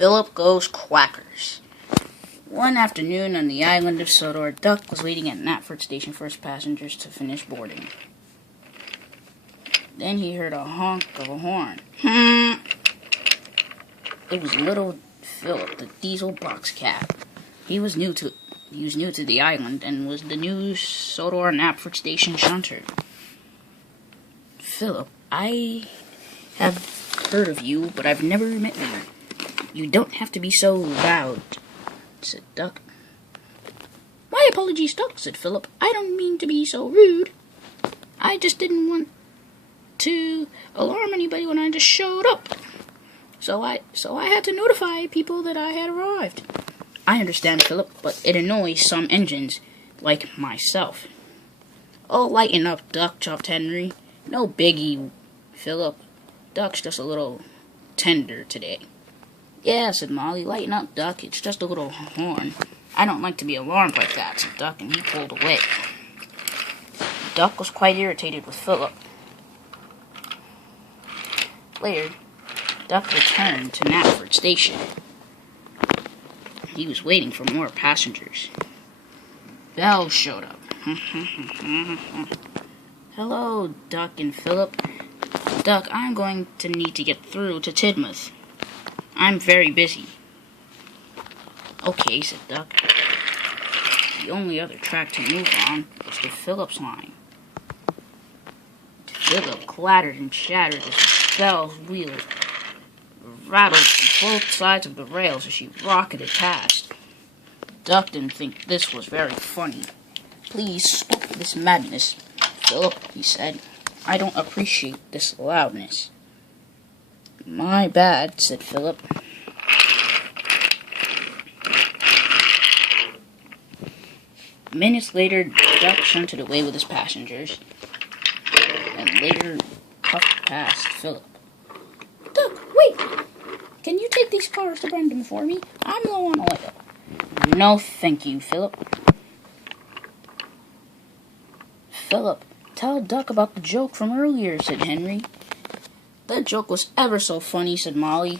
Philip Goes Quakers. One afternoon on the island of Sodor, Duck was waiting at Knapford Station for his passengers to finish boarding. Then he heard a honk of a horn. It was little Philip, the diesel box cab. He was new to the island and was the new Sodor Knapford Station shunter. Philip, I have heard of you, but I've never met you. You don't have to be so loud, said Duck. My apologies, Duck, said Philip. I don't mean to be so rude. I just didn't want to alarm anybody when I just showed up. So I had to notify people that I had arrived. I understand, Philip, but it annoys some engines, like myself. Oh, lighten up, Duck, chopped Henry. No biggie, Philip. Duck's just a little tender today. Yeah, said Molly, lighten up, Duck. It's just a little horn. I don't like to be alarmed like that, said Duck, and he pulled away. Duck was quite irritated with Philip. Later, Duck returned to Knapford Station. He was waiting for more passengers. Belle showed up. Hello, Duck and Philip. Duck, I'm going to need to get through to Tidmouth. I'm very busy. Okay, said Duck. The only other track to move on was the Philip's line. Philip clattered and shattered as Belle's wheels rattled both sides of the rails as she rocketed past. Duck didn't think this was very funny. Please stop this madness, Philip, he said. I don't appreciate this loudness. My bad, said Philip. Minutes later, Duck shunted away with his passengers, and later puffed past Philip. Duck, wait! Can you take these cars to Brendan for me? I'm low on oil. No, thank you, Philip. Philip, tell Duck about the joke from earlier, said Henry. That joke was ever so funny, said Molly.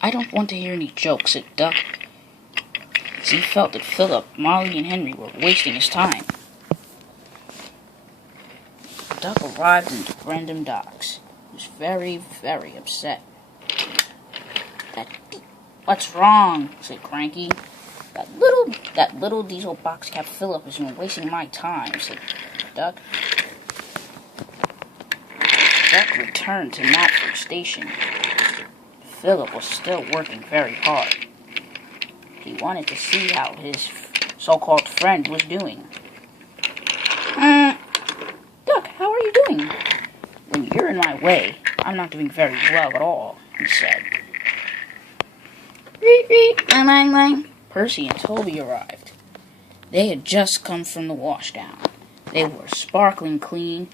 I don't want to hear any jokes, said Duck, as he felt that Philip, Molly, and Henry were wasting his time. Duck arrived in Brandon Docks. He was very, very upset. What's wrong? Said Cranky. That little diesel box cab Philip has been wasting my time, said Duck. Duck returned to Knapford Station. Philip was still working very hard. He wanted to see how his so-called friend was doing. Duck, how are you doing? When you're in my way, I'm not doing very well at all, he said. Lang, lang, lang. Percy and Toby arrived. They had just come from the washdown. They were sparkling clean.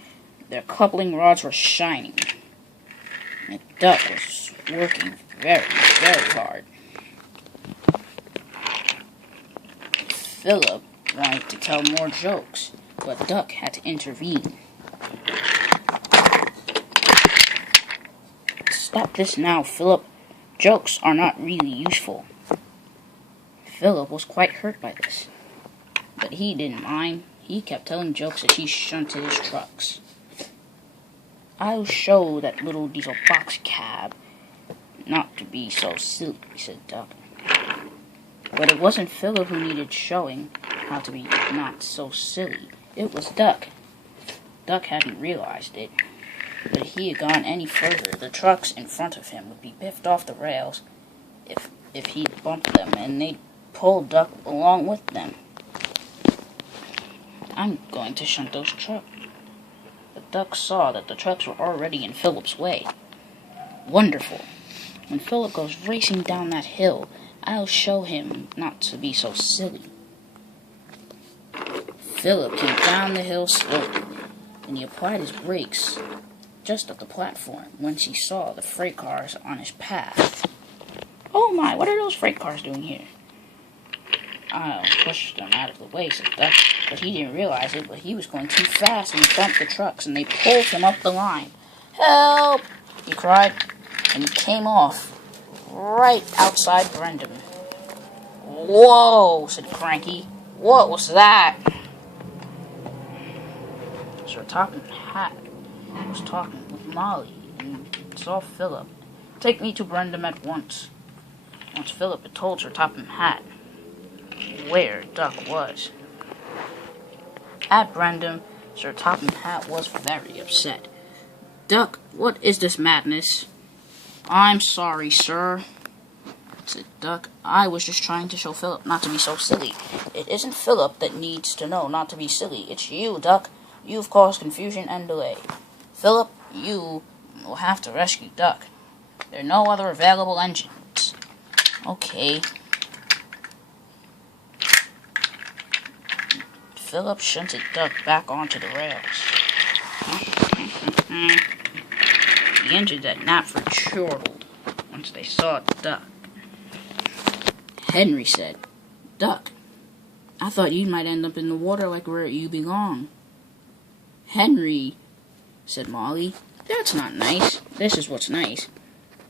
Their coupling rods were shining. And Duck was working very, very hard. Philip wanted to tell more jokes, but Duck had to intervene. Stop this now, Philip. Jokes are not really useful. Philip was quite hurt by this, but he didn't mind. He kept telling jokes as he shunted his trucks. I'll show that little diesel box cab not to be so silly, said Duck. But it wasn't Philip who needed showing how to be not so silly. It was Duck. Duck hadn't realized it. But if he had gone any further, the trucks in front of him would be biffed off the rails if he bumped them, and they'd pull Duck along with them. I'm going to shunt those trucks. But Duck saw that the trucks were already in Philip's way. Wonderful. When Philip goes racing down that hill, I'll show him not to be so silly. Philip came down the hill slowly, and he applied his brakes just at the platform once he saw the freight cars on his path. Oh my, what are those freight cars doing here? I'll push them out of the way, said Duck, but he didn't realize it, but he was going too fast and he bumped the trucks, and they pulled him up the line. Help! He cried, and he came off right outside Brendan. "Whoa," said Cranky. "What was that?" Sir Topham Hatt was talking with Molly and saw Philip. "Take me to Brendan at once." Once Philip had told Sir Topham Hatt where Duck was. At Brendan, Sir Topham Hatt was very upset. "Duck, what is this madness?" "I'm sorry, sir," said Duck. "I was just trying to show Philip not to be so silly. It isn't Philip that needs to know not to be silly. It's you, Duck. You've caused confusion and delay. Philip, you will have to rescue Duck. There are no other available engines." "Okay." Philip shunted Duck back onto the rails. The engines at Knapford chortled once they saw Duck. Henry said, "Duck, I thought you might end up in the water like where you belong." "Henry," said Molly, "that's not nice. This is what's nice.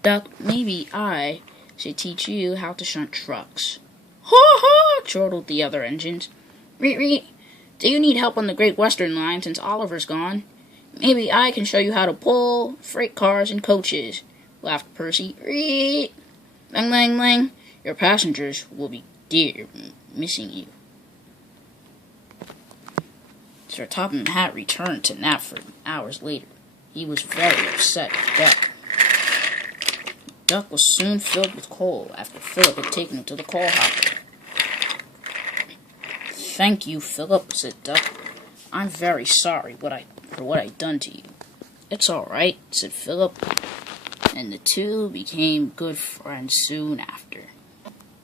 Duck, maybe I should teach you how to shunt trucks." "Ha ha!" chortled the other engines. "Reet reet. Do you need help on the Great Western Line since Oliver's gone? Maybe I can show you how to pull freight cars and coaches," laughed Percy. "Reet! Lang lang lang. Your passengers will be dear missing you." Sir Topham Hatt returned to Knapford hours later. He was very upset with Duck. Duck was soon filled with coal after Philip had taken him to the coal hopper. "Thank you, Philip," said Duck. "I'm very sorry for what I've done to you." "It's all right," said Philip, and the two became good friends soon after.